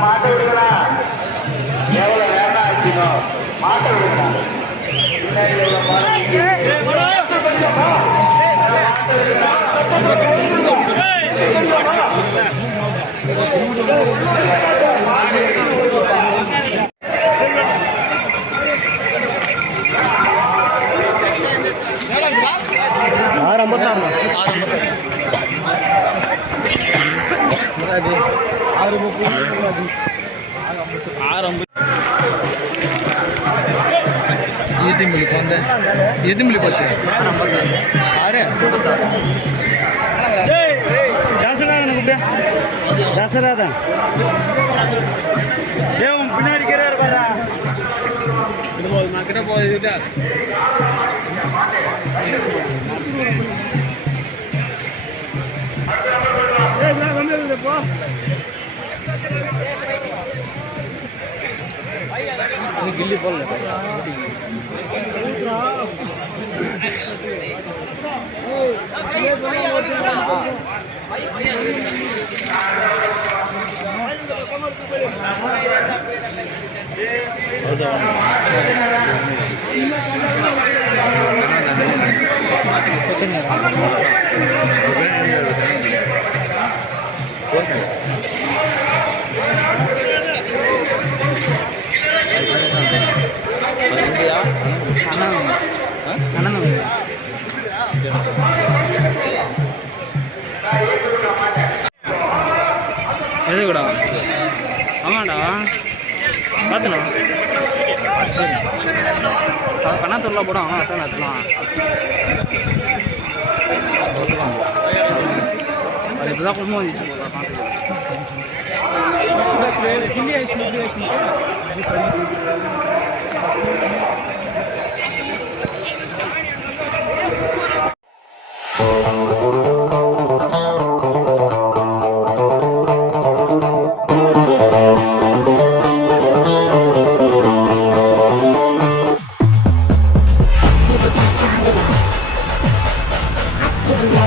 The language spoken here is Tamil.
மாட்ட விடுங்களா எவ்வளவு நேரம் ஆச்சுனோ மாட்ட விடுங்களா எது மில்லி போச்சு ஆறு தாசராதன் கூப்பிட்டேன் தாசராதன் ஏன் பின்னாடி கேட்க பாரா இது போதும் நான் கிட்ட போகுது போ गिल्ली बोल எதுக்குடா ஆமாண்டா பார்த்துண்ணா கண்ணாத்தூர்லாம் போடும் அவன் அதான் நடத்தலாம் அது இப்போ தான் குடும்பம் வந்துச்சு கிண்டி ஆயிடுச்சு